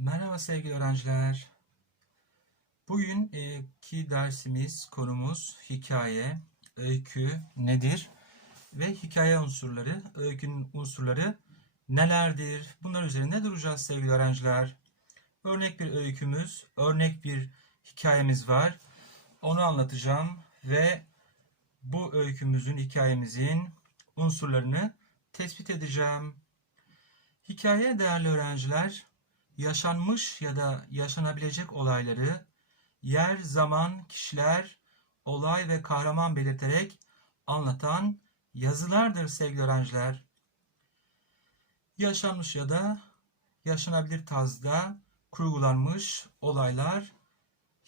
Merhaba sevgili öğrenciler. Bugünkü e, dersimiz, konumuz hikaye, öykü nedir ve hikaye unsurları, öykünün unsurları nelerdir? Bunlar üzerinde duracağız sevgili öğrenciler. Örnek bir öykümüz, örnek bir hikayemiz var. Onu anlatacağım ve bu öykümüzün, hikayemizin unsurlarını tespit edeceğim. Hikaye değerli öğrenciler yaşanmış ya da yaşanabilecek olayları yer, zaman, kişiler, olay ve kahraman belirterek anlatan yazılardır sevgili öğrenciler. Yaşanmış ya da yaşanabilir tarzda kurgulanmış olaylar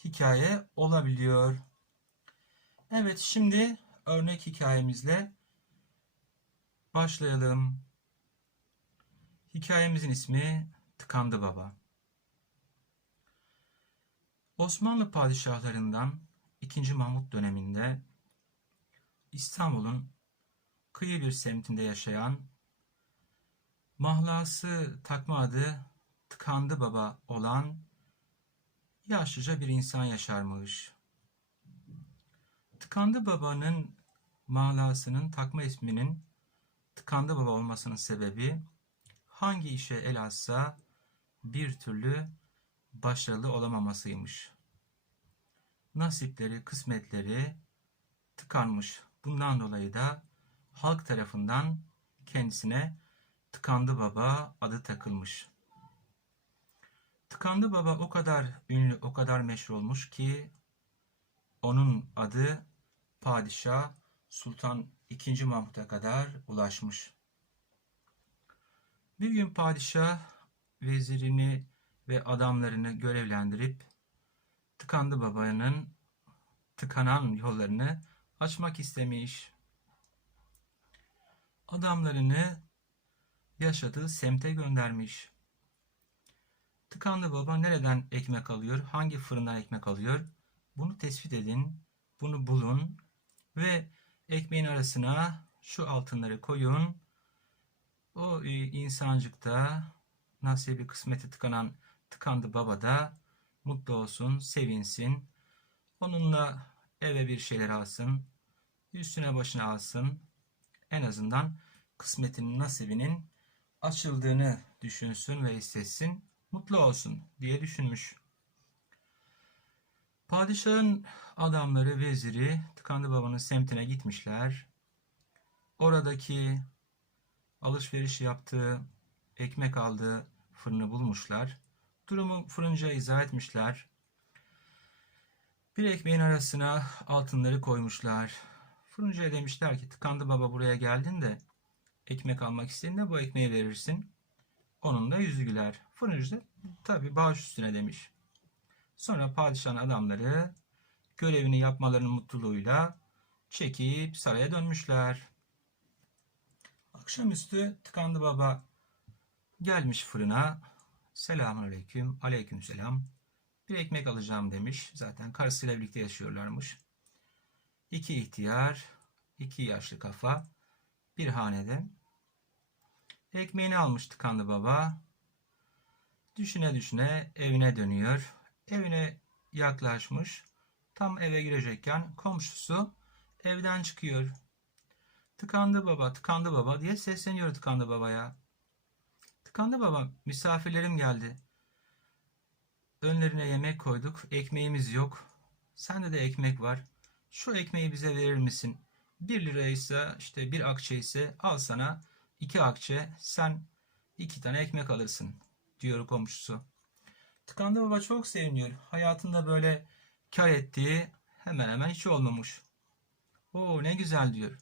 hikaye olabiliyor. Evet şimdi örnek hikayemizle başlayalım. Hikayemizin ismi tıkandı baba. Osmanlı padişahlarından 2. Mahmut döneminde İstanbul'un kıyı bir semtinde yaşayan mahlası takma adı tıkandı baba olan yaşlıca bir insan yaşarmış. Tıkandı babanın mahlasının takma isminin tıkandı baba olmasının sebebi hangi işe el atsa bir türlü başarılı olamamasıymış. Nasipleri, kısmetleri tıkanmış. Bundan dolayı da halk tarafından kendisine Tıkandı Baba adı takılmış. Tıkandı Baba o kadar ünlü, o kadar meşhur olmuş ki onun adı Padişah Sultan II. Mahmut'a kadar ulaşmış. Bir gün padişah vezirini ve adamlarını görevlendirip tıkandı babanın tıkanan yollarını açmak istemiş. Adamlarını yaşadığı semte göndermiş. Tıkandı baba nereden ekmek alıyor, hangi fırından ekmek alıyor? Bunu tespit edin, bunu bulun ve ekmeğin arasına şu altınları koyun. O insancıkta nasibi kısmeti tıkanan tıkandı baba da mutlu olsun, sevinsin. Onunla eve bir şeyler alsın, üstüne başına alsın. En azından kısmetinin nasibinin açıldığını düşünsün ve hissetsin, mutlu olsun diye düşünmüş. Padişahın adamları, veziri Tıkandı Baba'nın semtine gitmişler. Oradaki alışveriş yaptığı ekmek aldığı fırını bulmuşlar. Durumu fırınca izah etmişler. Bir ekmeğin arasına altınları koymuşlar. Fırıncıya demişler ki tıkandı baba buraya geldin de ekmek almak istediğinde bu ekmeği verirsin. Onun da yüzü güler. Fırıncı da tabi bağış üstüne demiş. Sonra padişahın adamları görevini yapmalarının mutluluğuyla çekip saraya dönmüşler. Akşamüstü tıkandı baba Gelmiş fırına. Selamun aleyküm. Aleyküm selam. Bir ekmek alacağım demiş. Zaten karısıyla birlikte yaşıyorlarmış. İki ihtiyar, iki yaşlı kafa, bir hanede. Ekmeğini almış tıkanlı baba. Düşüne düşüne evine dönüyor. Evine yaklaşmış. Tam eve girecekken komşusu evden çıkıyor. Tıkandı baba, tıkandı baba diye sesleniyor tıkandı babaya. Tıkandı baba misafirlerim geldi. Önlerine yemek koyduk. Ekmeğimiz yok. Sende de ekmek var. Şu ekmeği bize verir misin? Bir lira ise işte bir akçe ise al sana 2 akçe sen iki tane ekmek alırsın diyor komşusu. Tıkandı baba çok seviniyor. Hayatında böyle kar ettiği hemen hemen hiç olmamış. Oo ne güzel diyor.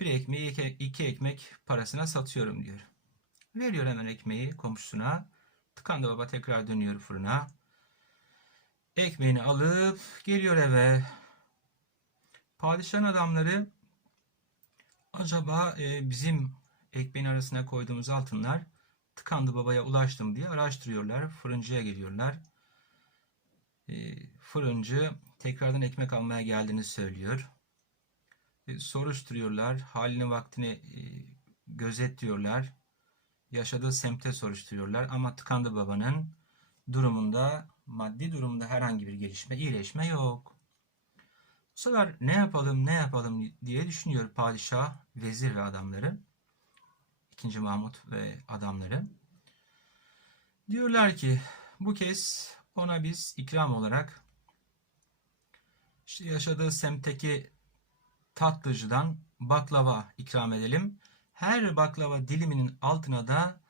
Bir ekmeği iki, iki ekmek parasına satıyorum diyor. Veriyor hemen ekmeği komşusuna. Tıkandı baba tekrar dönüyor fırına. Ekmeğini alıp geliyor eve. Padişahın adamları acaba e, bizim ekmeğin arasına koyduğumuz altınlar tıkandı babaya ulaştım diye araştırıyorlar. Fırıncıya geliyorlar. E, fırıncı tekrardan ekmek almaya geldiğini söylüyor. E, soruşturuyorlar. Halini vaktini e, gözetliyorlar yaşadığı semte soruşturuyorlar ama tıkandı babanın durumunda maddi durumda herhangi bir gelişme, iyileşme yok. Bu sefer ne yapalım ne yapalım diye düşünüyor padişah, vezir ve adamları. İkinci Mahmut ve adamları. Diyorlar ki bu kez ona biz ikram olarak işte yaşadığı semteki tatlıcıdan baklava ikram edelim. Her baklava diliminin altına da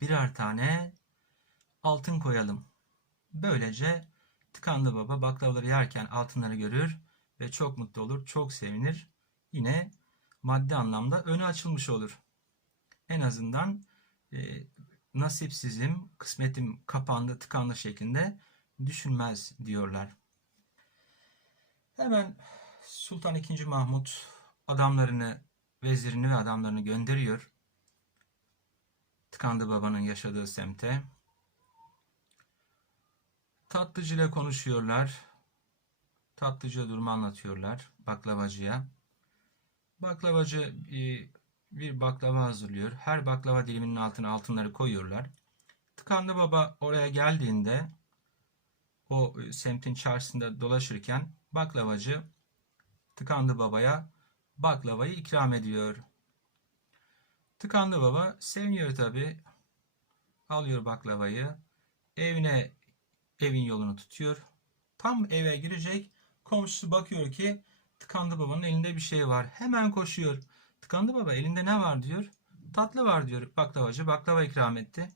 birer tane altın koyalım. Böylece tıkanlı baba baklavaları yerken altınları görür ve çok mutlu olur, çok sevinir. Yine maddi anlamda önü açılmış olur. En azından e, nasipsizim, kısmetim kapandı, tıkandı şeklinde düşünmez diyorlar. Hemen Sultan II. Mahmut adamlarını vezirini ve adamlarını gönderiyor. Tıkandı babanın yaşadığı semte. Tatlıcı ile konuşuyorlar. tatlıcı durumu anlatıyorlar baklavacıya. Baklavacı e, bir baklava hazırlıyor. Her baklava diliminin altına altınları koyuyorlar. Tıkanlı baba oraya geldiğinde o e, semtin çarşısında dolaşırken baklavacı tıkandı babaya baklavayı ikram ediyor. Tıkanlı baba seviniyor tabi. Alıyor baklavayı. Evine evin yolunu tutuyor. Tam eve girecek komşusu bakıyor ki tıkanlı babanın elinde bir şey var. Hemen koşuyor. Tıkanlı baba elinde ne var diyor. Tatlı var diyor baklavacı. Baklava ikram etti.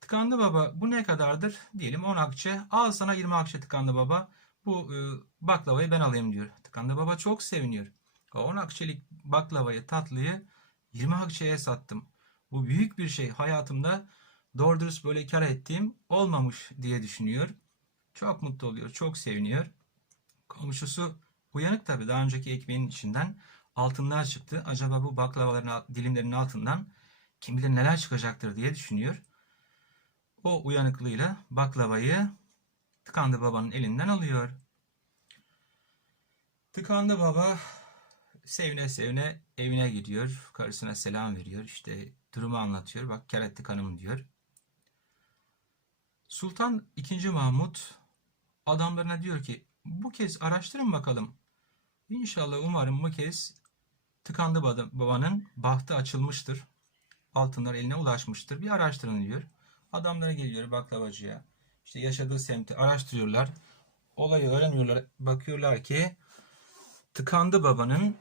Tıkanlı baba bu ne kadardır? Diyelim 10 akçe. Al sana 20 akçe tıkanlı baba. Bu e, baklavayı ben alayım diyor. Tıkanlı baba çok seviniyor. 10 akçelik baklavayı tatlıyı 20 akçeye sattım. Bu büyük bir şey. Hayatımda doğru böyle kar ettiğim olmamış diye düşünüyor. Çok mutlu oluyor, çok seviniyor. Komşusu uyanık tabii daha önceki ekmeğin içinden altınlar çıktı. Acaba bu baklavaların dilimlerinin altından kim bilir neler çıkacaktır diye düşünüyor. O uyanıklığıyla baklavayı tıkandı babanın elinden alıyor. Tıkandı baba sevine sevine evine gidiyor. Karısına selam veriyor. İşte durumu anlatıyor. Bak kar kanım diyor. Sultan II. Mahmut adamlarına diyor ki bu kez araştırın bakalım. İnşallah umarım bu kez tıkandı babanın bahtı açılmıştır. Altınlar eline ulaşmıştır. Bir araştırın diyor. Adamlara geliyor baklavacıya. İşte yaşadığı semti araştırıyorlar. Olayı öğreniyorlar. Bakıyorlar ki tıkandı babanın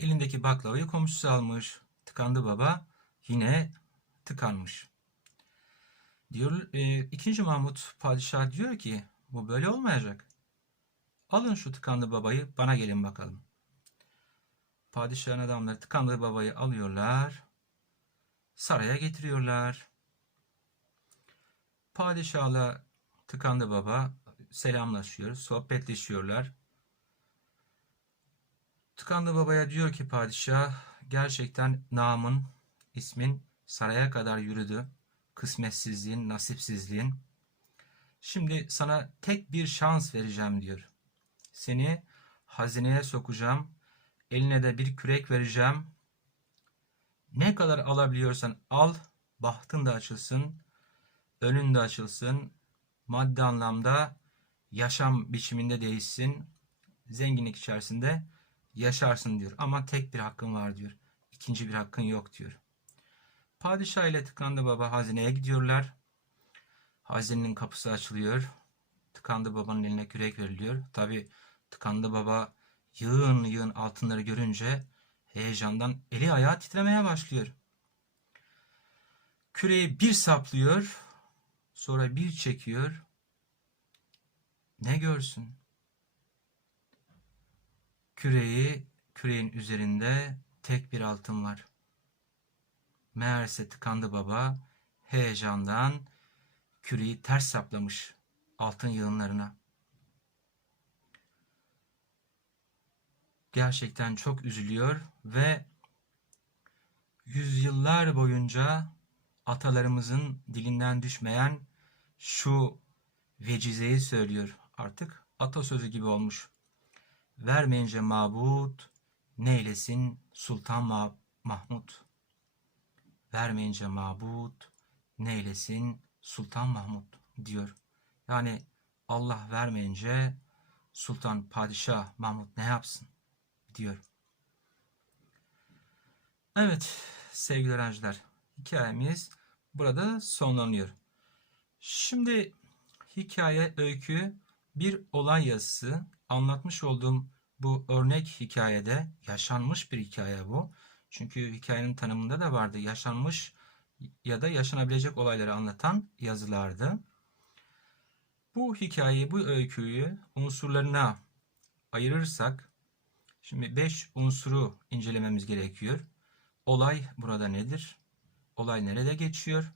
Elindeki baklavayı komşusu almış. Tıkandı baba. Yine tıkanmış. Diyor, e, ikinci Mahmut padişah diyor ki bu böyle olmayacak. Alın şu tıkanlı babayı bana gelin bakalım. Padişahın adamları tıkanlı babayı alıyorlar. Saraya getiriyorlar. Padişahla tıkanlı baba selamlaşıyor, sohbetleşiyorlar. Tıkanlı babaya diyor ki padişah gerçekten namın, ismin saraya kadar yürüdü. Kısmetsizliğin, nasipsizliğin. Şimdi sana tek bir şans vereceğim diyor. Seni hazineye sokacağım. Eline de bir kürek vereceğim. Ne kadar alabiliyorsan al. Bahtın da açılsın. Önün de açılsın. Maddi anlamda yaşam biçiminde değişsin. Zenginlik içerisinde yaşarsın diyor. Ama tek bir hakkın var diyor. İkinci bir hakkın yok diyor. Padişah ile tıkandı baba hazineye gidiyorlar. Hazinenin kapısı açılıyor. Tıkandı babanın eline kürek veriliyor. Tabi tıkandı baba yığın yığın altınları görünce heyecandan eli ayağı titremeye başlıyor. Küreği bir saplıyor. Sonra bir çekiyor. Ne görsün? küreyi küreğin üzerinde tek bir altın var. Meğerse tıkandı baba heyecandan küreyi ters saplamış altın yığınlarına. Gerçekten çok üzülüyor ve yüzyıllar boyunca atalarımızın dilinden düşmeyen şu vecizeyi söylüyor artık atasözü gibi olmuş. Vermeyince mabut, neylesin Sultan Ma Mahmud. Vermeyince mabut, neylesin Sultan Mahmut diyor. Yani Allah vermeyince Sultan Padişah Mahmut ne yapsın diyor. Evet sevgili öğrenciler hikayemiz burada sonlanıyor. Şimdi hikaye öykü bir olay yazısı anlatmış olduğum bu örnek hikayede yaşanmış bir hikaye bu. Çünkü hikayenin tanımında da vardı yaşanmış ya da yaşanabilecek olayları anlatan yazılardı. Bu hikayeyi, bu öyküyü unsurlarına ayırırsak, şimdi 5 unsuru incelememiz gerekiyor. Olay burada nedir? Olay nerede geçiyor?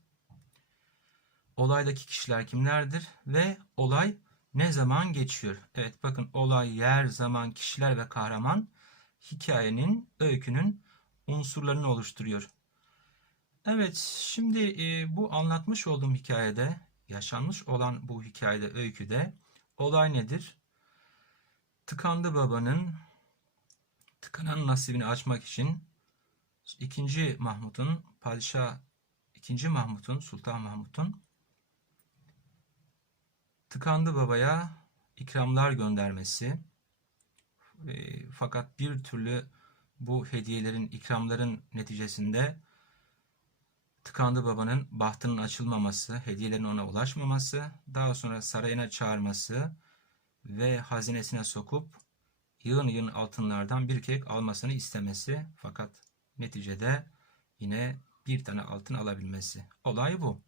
Olaydaki kişiler kimlerdir? Ve olay ne zaman geçiyor? Evet bakın olay, yer, zaman, kişiler ve kahraman hikayenin, öykünün unsurlarını oluşturuyor. Evet şimdi e, bu anlatmış olduğum hikayede, yaşanmış olan bu hikayede, öyküde olay nedir? Tıkandı babanın, tıkanan nasibini açmak için ikinci Mahmut'un, padişah ikinci Mahmut'un, Sultan Mahmut'un Tıkandı babaya ikramlar göndermesi. E, fakat bir türlü bu hediyelerin, ikramların neticesinde tıkandı babanın bahtının açılmaması, hediyelerin ona ulaşmaması, daha sonra sarayına çağırması ve hazinesine sokup yığın yığın altınlardan bir kek almasını istemesi fakat neticede yine bir tane altın alabilmesi. Olay bu.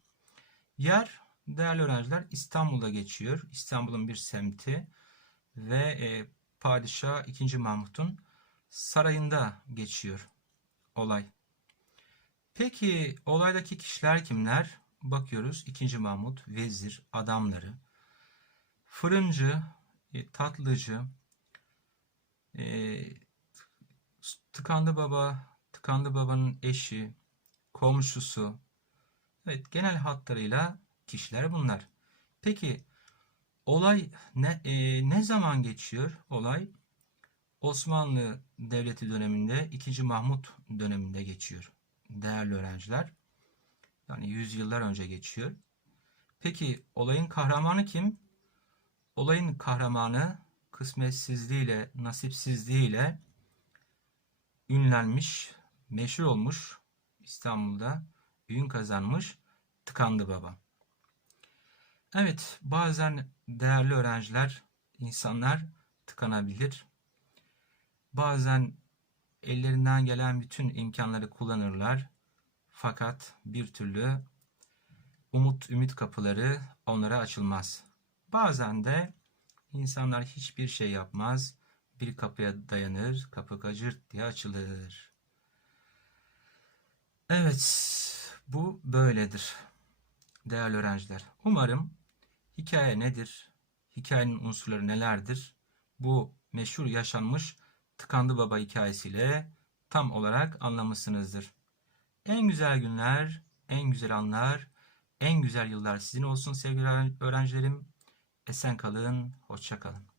Yer Değerli öğrenciler İstanbul'da geçiyor. İstanbul'un bir semti ve e, Padişah 2. Mahmut'un sarayında geçiyor olay. Peki olaydaki kişiler kimler? Bakıyoruz 2. Mahmut, vezir, adamları, fırıncı, e, tatlıcı, e, tıkandı baba, tıkandı babanın eşi, komşusu. Evet genel hatlarıyla kişiler bunlar. Peki olay ne, e, ne zaman geçiyor? Olay Osmanlı Devleti döneminde 2. Mahmut döneminde geçiyor. Değerli öğrenciler. Yani yüzyıllar önce geçiyor. Peki olayın kahramanı kim? Olayın kahramanı kısmetsizliğiyle, nasipsizliğiyle ünlenmiş, meşhur olmuş İstanbul'da ün kazanmış Tıkandı Baba. Evet, bazen değerli öğrenciler, insanlar tıkanabilir. Bazen ellerinden gelen bütün imkanları kullanırlar. Fakat bir türlü umut, ümit kapıları onlara açılmaz. Bazen de insanlar hiçbir şey yapmaz. Bir kapıya dayanır, kapı kacır diye açılır. Evet, bu böyledir değerli öğrenciler. Umarım Hikaye nedir? Hikayenin unsurları nelerdir? Bu meşhur yaşanmış Tıkandı Baba hikayesiyle tam olarak anlamışsınızdır. En güzel günler, en güzel anlar, en güzel yıllar sizin olsun sevgili öğrencilerim. Esen kalın, hoşça kalın.